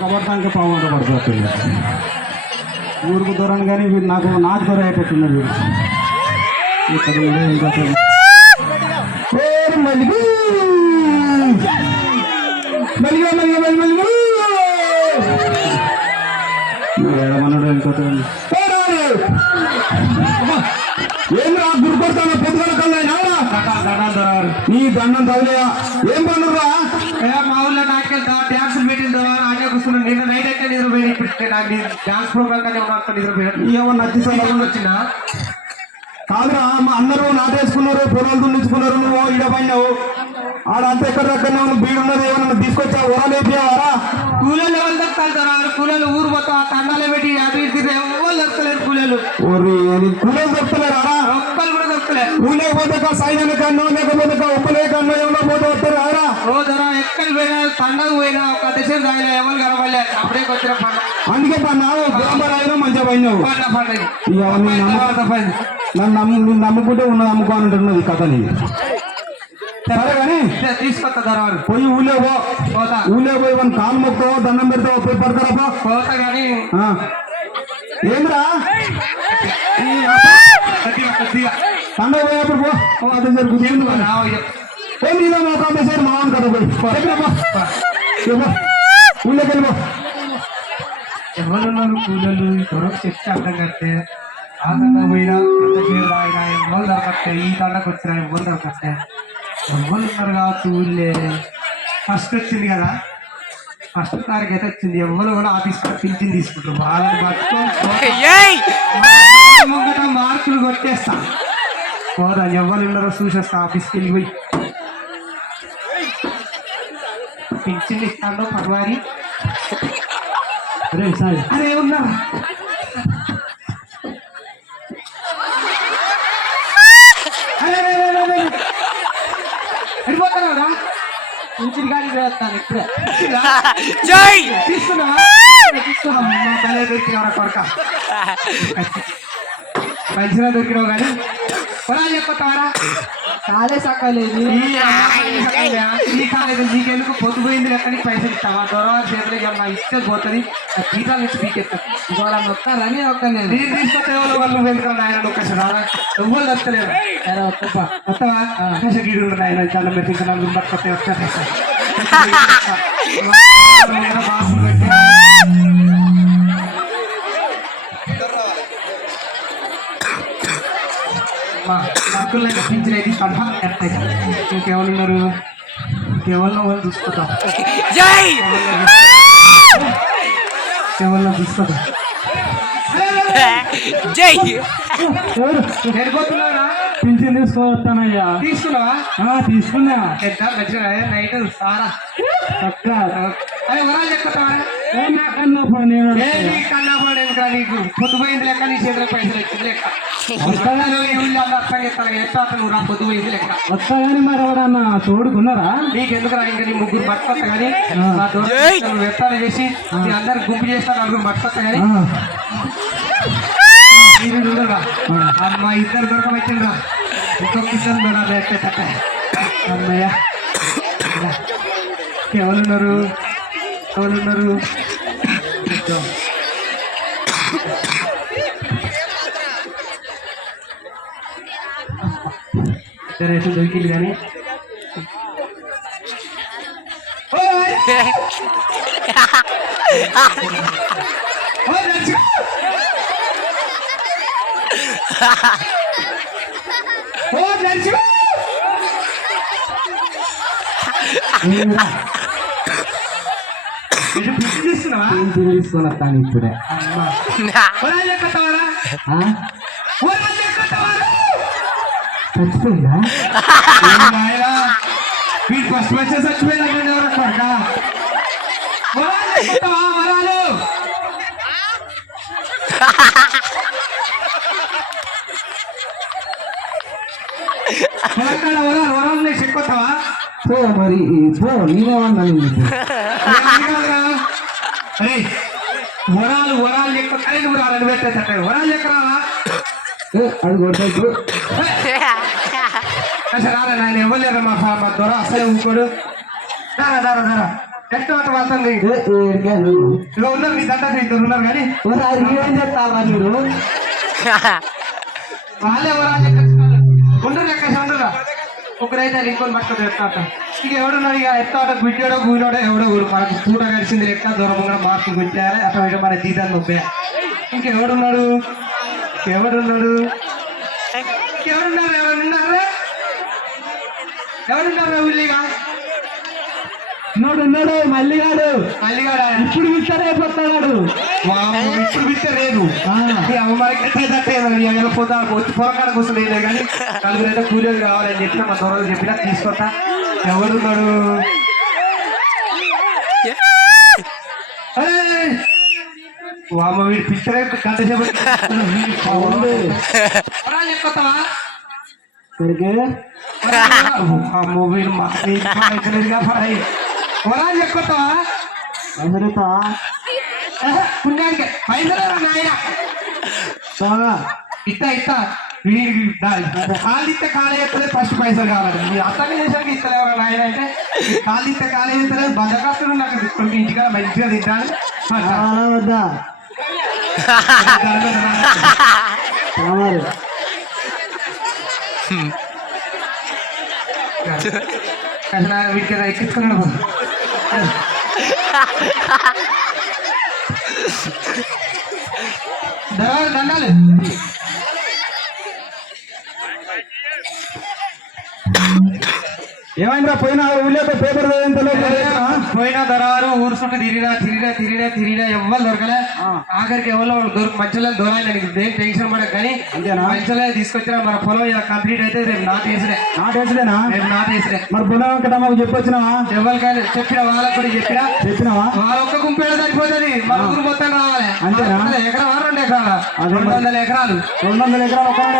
కబడ్డానికి పావుగంట పడుతుంది ఊరికి దూరం కానీ వీడు నాకు దూరం అయ్యేటట్టున్నది వీడు ఇక్కడ ఇంకా మల్లిగా మల్లిగా మల్లిగా మల్లిగా ఏమన్నాడు వెళ్ళిపోతాడు ఏం రా గుర్కొడతాను పొద్దుగల కల్లా నీ దండం తగలేయా ఏం పనురా మా ఊళ్ళో నాకెళ్తా డ్యాన్స్ పెట్టింది అనే కూర్చున్నాను నిన్న నైట్ అయితే నిద్రపోయి నాకు డ్యాన్స్ ప్రోగ్రామ్ కానీ ఉన్నట్టు నిద్రపోయాడు ఏమన్నా నచ్చి వచ్చినా కాదురా మా అందరూ నాటేసుకున్నారు పొలాలు దున్నించుకున్నారు నువ్వు ఈడపడినావు ఆడంతా ఎక్కడెక్కడ బీడు ఉన్నది ఏమన్నా తీసుకొచ్చా ఊరలేపియావారా కూలీలు ఎవరు దొరుకుతారు కూలీలు ఊరు మొత్తం ఆ తండాలే పెట్టి అటు ఎవరు దొరకలేరు కూలీలు కూలీలు దొరుకుతలేరా ఒక్కరు కూడా దొరకలేదు ఊళ్ళే పోతే సైన్యాల కన్నా లేకపోతే ఉప్పులే కన్నా ఏమన్నా పోతే వస్తారు ఆరా రోజురా ఎక్కడికి పోయినా పండగ పోయినా ఒక దశ తాగినా ఎవరు కనబడలే అప్పుడే వచ్చిన పండుగ అందుకే పన్నావు గ్రామాలైనా మంచిగా పడినావు పండుగ నువ్వు నమ్ముకుంటే ఉన్నది అమ్ముకోవాలంటున్నది కథ నీ సరే కానీ తీసుకొస్తా తర్వాత పోయి ఊళ్ళో పోతా ఊళ్ళో పోయి మన కాలు మొక్కో దండం పెడతావు పోయి పడతారా పోతా కానీ ఏమిరా పండగ పోయేప్పుడు పో అదే సార్ నీలో ఒక అదే సార్ మామూలు కదా పోయి ఊళ్ళోకి వెళ్ళిపో ఎవరున్నారు కూలీలు దొరక చెప్తే అర్థం కడితే ఆ తండ పోయినా ఆయన ఎవరు దొరకట్టే ఈ తండకు వచ్చినా ఎవరు దొరకట్టే ఎవరు ఉన్నారు కావచ్చు ఊళ్ళే ఫస్ట్ వచ్చింది కదా ఫస్ట్ తారీఖు అయితే వచ్చింది ఎవరు కూడా ఆఫీస్ పింఛన్ తీసుకుంటారు వాళ్ళని ముంగట మార్కులు కొట్టేస్తా పోదా ఎవరు ఉన్నారో చూసేస్తా ఆఫీస్కి వెళ్ళిపోయి పింఛన్ ఇస్తాను పర్వారి అరే ఉన్నా అడిపోతున్నారా పింఛన్ గాడి వేస్తాను ఇప్పుడే తీసుకున్నా దొరికినవరా కొరక మంచిగా దొరికినావు కానీ పొలాలు చెప్పతారా కాలేజ్ సక్కలేదు ఈ కాలేజ్ నీకెందుకు పొద్దుపోయింది లెక్కని పైసలు ఇస్తావా దొరవారి చేతులు ఏమన్నా ఇస్తే పోతుంది ఆ జీతాల నుంచి పీకెత్తా ఇవాళ వస్తారని ఒక్క నేను తీసుకొస్తే వాళ్ళు వెళ్తాను ఆయన ఒక్కసారి రాదా ఎవ్వరు వస్తలేరు వస్తావా గీడు ఆయన చాలా మెట్టించిన నలుగురు పట్టుకొస్తే వస్తారు బాసులు పెట్టి నక్కులు పింఛనైతే పంట ఇంకెవరున్నారు ఇంకెవరిలో వాళ్ళు చూసుకుంటాం ఎవరిలో చూసుకుంటాం వెళ్ళిపోతున్నారా పింఛన్ తీసుకొస్తానయ్యా తీసుకున్నావా తీసుకున్నా ఎంత మంచిగా నైట్ సారా అదే వరాలు చెప్తావా కన్నప్పుడు నేను కన్నా పడేది నీకు పొద్దుపోయింది లెక్క నీ చేతిలో పైసలు వచ్చింది లెక్క నువ్వు రా పొద్దుపోయింది లెక్క వస్తా కానీ మరి ఎవడన్నా తోడుకున్నారా నీకెందుకు రా ఇంకా నీ ముగ్గురు పట్టుకొస్తా కానీ నువ్వు వ్యర్థాలు చేసి నీ అందరు గుంపు చేస్తా నలుగురు పట్టుకొస్తా కానీ మీరు చూడరా అమ్మా ఇద్దరు దొరకవచ్చిండ్రా ఇంకొక ఇద్దరు దొరకట్ట అమ్మయ్య ఎవరున్నారు ఎవరున్నారు ఇద్దరైతే దొరికింది కానీ తీసుకొని వస్తాను ఇప్పుడే చచ్చిపోయిందా ఫస్ట్ వచ్చే చచ్చిపోయిందా వరాలు వరాలు చెక్కొస్తావా పో మరి పో నేనేమన్నా వరాలు వరాలు చెక్కొస్తాయి నువ్వు రాలని పెట్టేట వరాలు చెక్కరావా అది కొట్టు అసలు రారా నాయన ఇవ్వలేరు మా దొర అసలే ఊరుకోడు దారా దారా దారా ఎట్లా అటు వస్తుంది ఇదిగో ఉన్నారు మీ దండ ఇద్దరు ఉన్నారు కానీ ఏం చెప్తారా మీరు వాళ్ళే ఉండరు ఎక్కడ ఉండరా ఒకరైతే ఇంకొని పట్టుకొని ఎత్తాట ఇక ఎవడున్నాడు ఇక ఎత్తాట గుడ్డాడో గూనోడో ఎవడో ఊరు మనకు పూట కలిసింది లెక్క దూరం కూడా మార్పు గుట్టారు అట్లా ఇటు మన జీతాలు నొప్పే ఇంకెవడున్నాడు ఎవడున్నారు ఉల్లిగా ఉన్నాడు మల్లిగాడు మల్లిగాడా ఇప్పుడు విత్తరేపోతున్నాడు ఇప్పుడు విత్తలేదు పోతా వచ్చి పొరకాడ కోసం లేదు కానీ నలుగురు అయితే కూలీలు కావాలని చెప్పిన మా దొరలు చెప్పినా తీసుకొస్తా ఎవడున్నాడు వీడు పిచ్చరే గంట సేపు చెప్పుకోతావా వీడు వరాలు చెప్పుకోతావా పుణ్యానికి పైసలు నాయన ఇత్తా కాలు ఇస్తే కాలు ఎత్తలేదు ఫస్ట్ పైసలు కావాలి మీరు అర్థం చేసాక ఇస్తలేవరా నాయన అంటే కాలు ఇస్తే కాలు ఎత్తలేదు బద్దకస్తులు నాకు ఇంటికాడ మంచిగా తింటాను వద్దా వీటికి ఎక్కించుకున్నాడు దండాలు ఏమైందిరా పోయినా ఊళ్ళో పేపర్ పోయినా దరారు ఊరు చుట్టూ తిరిగినా ఎవ్వరు దొరకలే ఆఖరికి ఎవరో మంచిలో దొరాలి ఏం టెన్షన్ పడక కానీ మంచిలో తీసుకొచ్చిన మన పొలం ఇలా కంప్లీట్ అయితే రేపు నాటేసిదేనా రేపు నాటేసిడే మరి పొలం కదా మాకు చెప్పొచ్చినావా ఎవరికైనా చెప్పిన వాళ్ళకి కూడా చెప్పినావా వాళ్ళ ఒక్క గుంపేడ సరిపోతుంది మన ఊరు మొత్తం కావాలి ఎకరం 2 ఎకరాల 200 ఎకరాలు 200 ఎకరాలు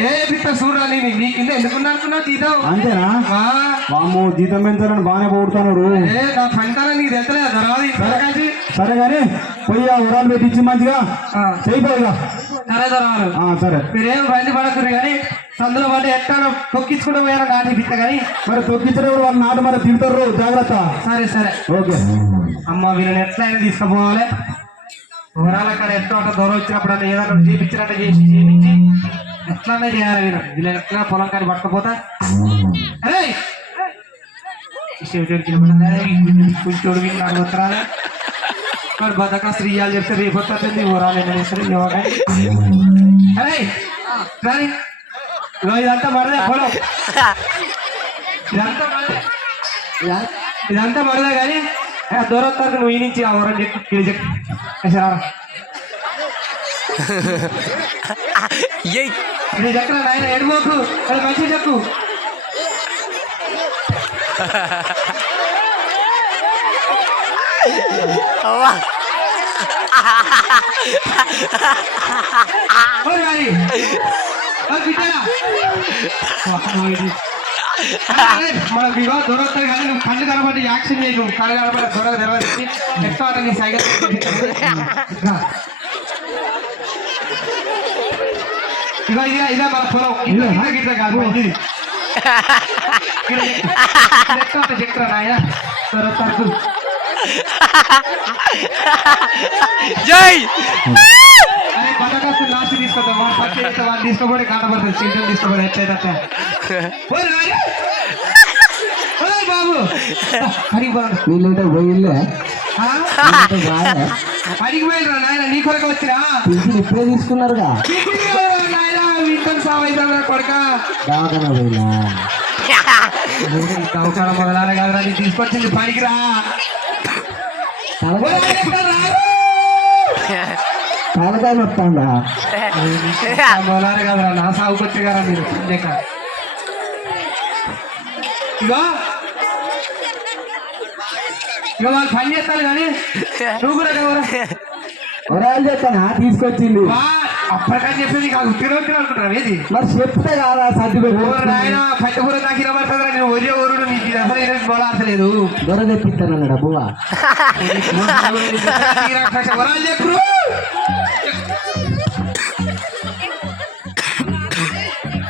ఏ పిట్ట చూడాలి నీ కింద ఎందుకున్నా అనుకున్నా తీద్దాం అంతేనా వాము జీతం పెంచాలని బాగానే పోడుతున్నాడు నా పంటాలని నీకు తెచ్చలేదు సరే కానీ పోయి ఆ ఉరాలు పెట్టించి మంచిగా చేయిపోయిగా సరే దొరవారు సరే మీరేం బండి పడకురు కానీ సందులో పడి ఎట్లా తొక్కించుకుంటూ పోయారో నాటి పిట్ట కానీ మరి తొక్కించడం వాళ్ళు నాటు మరి తింటారు జాగ్రత్త సరే ఓకే అమ్మ వీళ్ళని ఎట్లయినా తీసుకుపోవాలి ఊరాల కాడ ఎట్లా దూరం వచ్చినప్పుడు అని ఏదైనా చేపించినట్టు చేపించి ఎట్లానే చేయాలి వీళ్ళని ఎట్లా పొలం కానీ పట్టకపోతా అరే కొంచెం వీళ్ళు అడుగుతారా మరి బద్దకాస్తులు ఇవ్వాలి చెప్తే రేపు వస్తుంది ఊరాలు అరే కానీ ఇదంతా మరదే పొలం ఇదంతా మరదే కానీ దూరం తరకు నువ్వు ఈ నుంచి ఆ ఊరం చెప్పి చెక్కరా నాయన ఎడుమోకు అది మంచి చెక్కు మనకు ఇగో దొరకతాయి కానీ నువ్వు కళ్ళు కనబడి యాక్షన్ చేయి నువ్వు కళ్ళు కనబడి దొరక తెరవాలి ఎక్కువ నీ సైకిల్ ఇగో ఇదే మన పొలం గిట్ల కాదు మంచిది ఎక్కువ చెక్కరా నాయ దొరకతారు అరే బతకాస్తు లాస్ట్ తీసుకొద్దాం వాళ్ళు తీసుకోబడి కాటపడుతుంది సింటల్ తీసుకోబడి ఎట్లయితే బాబు వీళ్ళంటే పోయిల్లే అడిగి పోయినరా నాయన నీ కొరకు వచ్చిరా ఇప్పుడే తీసుకున్నారుగా నాయన ఇంటర్ సావైతే కొడక దవాఖాన మొదలాలి కదరా నీ తీసుకొచ్చింది పనికిరా తలకాయ నొప్పండా మొదలాలి కదరా నా సాగుకొచ్చి కదా మీరు లేక ఇగో వాళ్ళు పని చేస్తారు కానీ నువ్వు కూడా ఎవరాలు చెప్తానా తీసుకొచ్చింది అప్పటికని చెప్పేది కాదు ఉత్తిరొచ్చిన అనుకుంటున్నావు ఏది మరి చెప్తే కాదా సర్టిఫికేట్ ఆయన పట్టపుర నాకు ఇవ్వబడుతుందా నేను ఒరే ఊరుడు నీకు అసలు బోలాడలేదు దొర తెప్పిస్తాను డబ్బువా వరాలు చెప్పు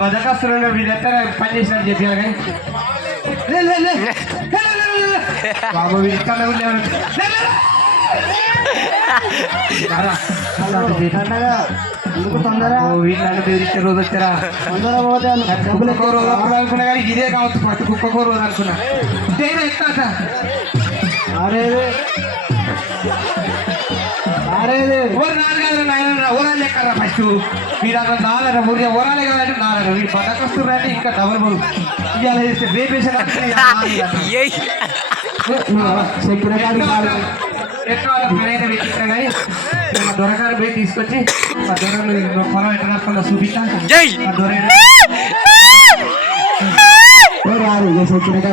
బతకస్తులు వీళ్ళెత్తారా పని చేసినట్టు చెప్పారు కానీ బాబు ఇక్కడ వీళ్ళని బెదిరించే రోజు వచ్చారా కుక్కకో రోజు అప్పుడు అనుకున్నా కానీ ఇదే కావచ్చు ఫస్ట్ కుక్కకో రోజు అనుకున్నా ఇదేనా ఎట్లా ఓరాలు ఎక్కరా ఫస్ట్ మీరు అక్కడ నాలరా ఊరికే ఓరాలే కాదంటే నాలరా మీరు బతకొస్తున్నారంటే ఇంకా డబల్ బలు ఇవాళ చేస్తే రేపేషన్ కానీ దొరకారు పోయి తీసుకొచ్చి ఆ దొరలు పొలం ఎట్లా రాకుండా చూపించాను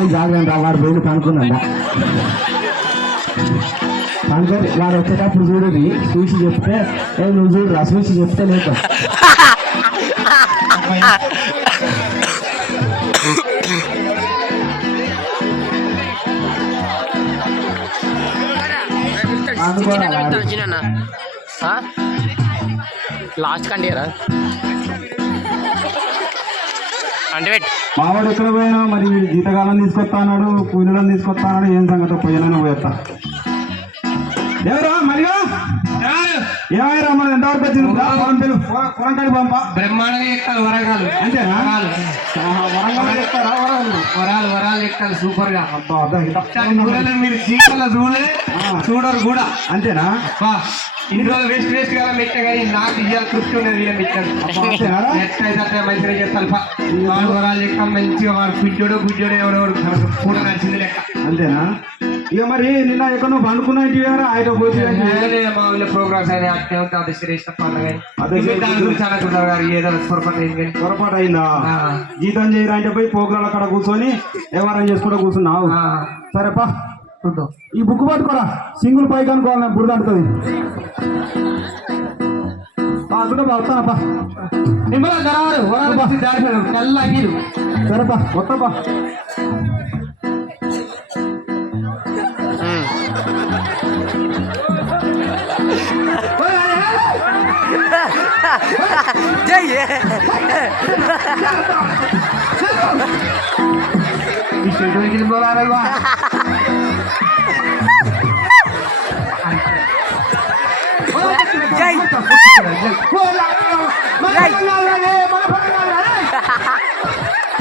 జాగ్రత్త వాడు పోయి కనుక్కున్నా కనుక్కొని వాడు వచ్చేటప్పుడు చూడది చూసి చెప్తే నువ్వు చూడరా చూసి చెప్తే లేదు లాస్ట్ కండియరా అంటే మావాడు ఎక్కడ పోయినా మరి వీడు జీతకాలం తీసుకొస్తా అన్నాడు కూలీలను తీసుకొస్తా అన్నాడు ఏం సంగతి పోయినా పోయేస్తా ఎవరా మరిగా ఏమైనా మన ఎంతవరకు వచ్చింది పొలంకాడి పంప బ్రహ్మాండంగా ఎక్కాలి వరంగాలు అంతేనా వరంగల్ ఎక్కారా వరాలు ఎక్కాలి సూపర్ గా మీరు జీవితంలో చూడరు కూడా అంతేనా ఇన్ని రోజులు వేస్ట్ గా పెట్టా కానీ నాకు ఇవాళ తృప్తి ఉన్నది వీళ్ళ పెట్టాను ఎట్లయితే మంచిగా చేస్తాను వాడు వరాలు ఎక్కాం మంచిగా వాడు గుడ్డోడు ఎవడెవడు కూడా నడిచింది లెక్క అంతేనా ఇక మరి నిన్న ఎక్కడ నువ్వు పండుకున్నా ఆయన పోతే మా ఊళ్ళో ప్రోగ్రామ్స్ అయినా అట్టే ఉంటే అది శ్రేష్ట పండుగ దాని గురించి అనుకుంటారు గారు ఏదో పొరపాటు అయిందా జీతం చేయరా అంటే పోయి ప్రోగ్రాం అక్కడ కూర్చొని వ్యవహారం చేసుకుంటూ కూర్చున్నావు సరేపా చూద్దాం ఈ బుక్ పట్టుకోరా సింగిల్ పైకి అనుకోవాలి నాకు బురద అంటుంది అందులో వస్తానప్పా తెల్ల అంగీలు సరేపా వస్తాపా జై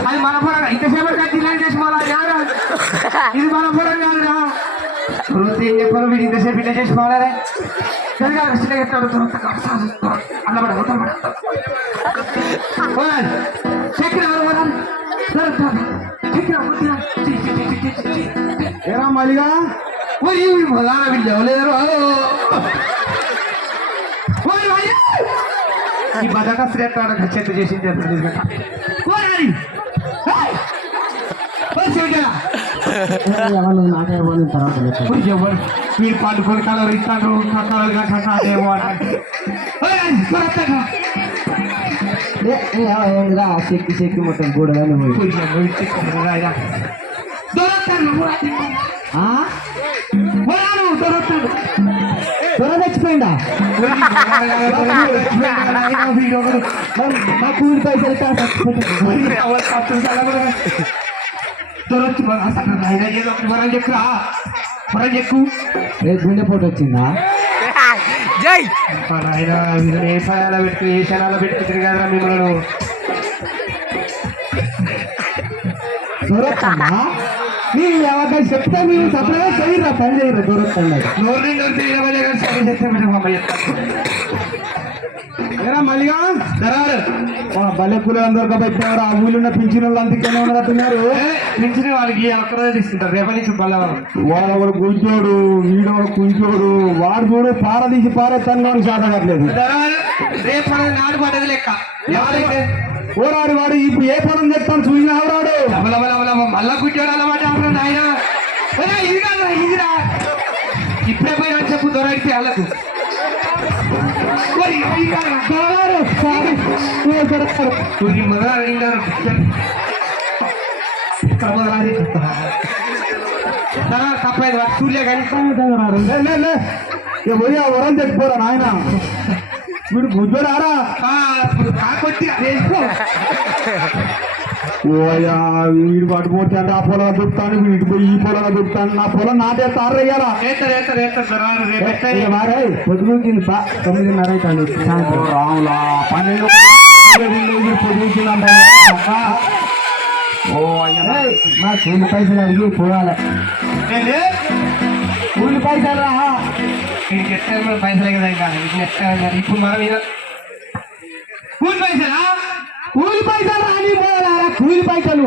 అది మన పొలం ఇంతసేపు జిల్లాని చేసి మళ్ళీ ఇది మన పొలం కాదురా వృత్తి ఏం చెప్పారు మీరు ఇంతసేపు ఇలా చేసి పోలేదే సరిగా చెప్తాడు అన్నబడ ఏరా మళ్ళీగా మొదలన వీళ్ళు ఎవలేరు ఈ బదక శ్రేష్ఠ చెత్త చేసింది వీడు పండుకొని కలర్ ఇస్తాడు ఏమో చెక్కి మొత్తం కూడా త్వర తెచ్చిపోయిందా నా కూలి పైసలు చెక్కు గుండె పోటు వచ్చిందా జై ఏ పదాలు పెట్టుకు ఏ క్షణాలు పెట్టుకుంటారు కదా మిమ్మల్ని దొరకమ్మా నీ అవకాశం చెప్తా మీరు సపరేట్గా చేయరా పని చేయరు దొరకకుండా ఏరా మళ్ళీగా భలే కూలి అందరు పెట్టారు ఆ ఊళ్ళో పింఛన్ వాళ్ళు అంతకనే ఉన్నట్టున్నారు పింఛన్ వాళ్ళకి ఒక్కరోజు తీసుకుంటారు రేపటి నుంచి వాడు కూర్చోడు వీడోడు కూర్చోడు వాడు చూడు పారదీసి పారేస్తాను శాత కట్టలేదు రేపు నాడు పడేది లెక్క ఓరాడు వాడు ఇప్పుడు ఏ పనం చెప్తాను చూసిన ఆవిడాడు మళ్ళా కూర్చోడు అన్నమాట ఆయన ఇది కాదు ఇదిరా ఇప్పుడే పోయినా చెప్పు దొరకితే వాళ్ళకు తప్పలేదు సూర్య కానీ వరం తెచ్చిపోరా నాయన వీడు గుజ్జోడారా కాకొచ్చి వేసుకో ఓయా వీడు పట్టుపోతే అంటే ఆ పొలం దుక్కుతాను వీడు పోయి ఈ పొలం దుక్కుతాను నా పొలం నాటే తారయ్యాలా పొద్దుగుంది 9:30 అవుతుంది రాములా 12 పొద్దుగుందంట ఓ అయ్యా మా కూలి పైసలు అడిగి పోవాలి కూలి పైసలు రా దీనికి ఎట్లా పైసలు ఇప్పుడు మనం కూలి పైసలా కూలి పైసలు రాని పోవాలా కూలి పైసలు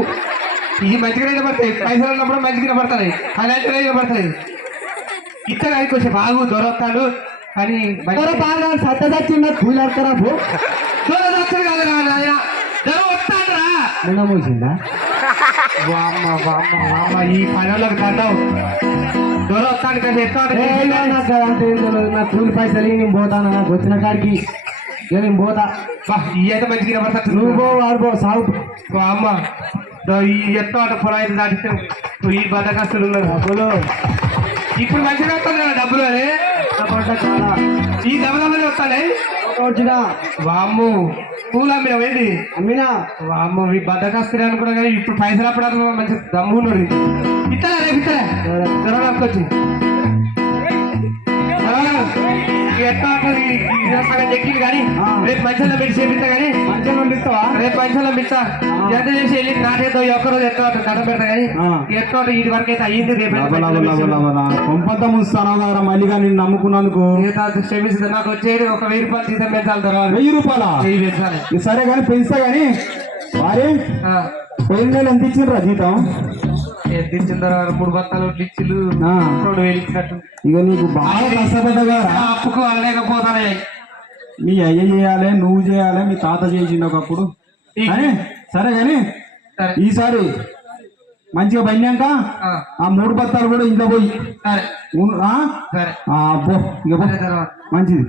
ఇది మంచిగా పడతాయి పైసలు ఉన్నప్పుడు మంచిగా పడతాయి అలాంటివి పడతాయి ఇక్కడ కానీ కొంచెం బాగు దొరొస్తాడు కానీ బాగా సత్త తెచ్చిందా కూలి అడతారా దొరొస్తాడు కదా నాయన దొర వస్తాడు రా నిన్న మూసిందా ఈ పనులకు దండవు దొరొస్తాడు కదా ఎత్తాడు నా కూలి పైసలు నేను పోతాను నాకు వచ్చిన కాడికి నేను పోతా ఈ అయితే మంచిగా పడతాడు నువ్వు పో వాడు పో సాగు అమ్మ ఈ ఎత్తాడు పొలం దాటితే ఈ బద్దకస్తులు ఉన్నారు డబ్బులు ఇప్పుడు మంచిగా వస్తాను కదా డబ్బులు అని ఈ దెబ్బలు వస్తానే వచ్చినా వామ్ము పూలు అమ్మినావు ఏంటి అమ్మినా వామ్ము ఈ బద్దకస్తులు అనుకున్నా కానీ ఇప్పుడు పైసలు అప్పుడు మంచి దమ్ము ఉన్నాడు ఇస్తారా రేపు ఇస్తారా త్వరగా వచ్చి ఎట్లా ఉంటుంది చెక్కింది కానీ రేపు మంచిగా పెట్టి చేపిస్తా కానీ మంచిగా ఇస్తావా రేపు మంచిగా పెడతా ఎంత చేసి వెళ్ళి నాటేదో ఒక్కరోజు ఎట్లా దండ పెడతా కానీ ఎట్లా ఇది వరకు అయితే అయ్యింది రేపు కొంపంతా ముస్తానా దగ్గర మళ్ళీగా నిన్ను నమ్ముకున్నందుకు క్షమిస్తుంది నాకు వచ్చేది ఒక 1000 రూపాయలు జీతం పెంచాలి తర్వాత 1000 రూపాయల 1000 పెంచాలి సరే కానీ పెంచుతా కానీ వారి పోయిన నెల ఎంత ఇచ్చిండ్రా జీతం ఎంత ఇచ్చిన తర్వాత 3 బత్తాలు ఇచ్చిలు 2000 ఇచ్చినట్టు ఇక నీకు బాగా కష్టపడ్డా అప్పుకు అనలేకపోతానే మీ అయ్య చేయాలి నువ్వు చేయాలి మీ తాత చేసిండు ఒకప్పుడు సరే కానీ ఈసారి మంచిగా పడినాక ఆ 3 బత్తాలు కూడా ఇంట్లో పోయి సరే అబ్బో ఇక మంచిది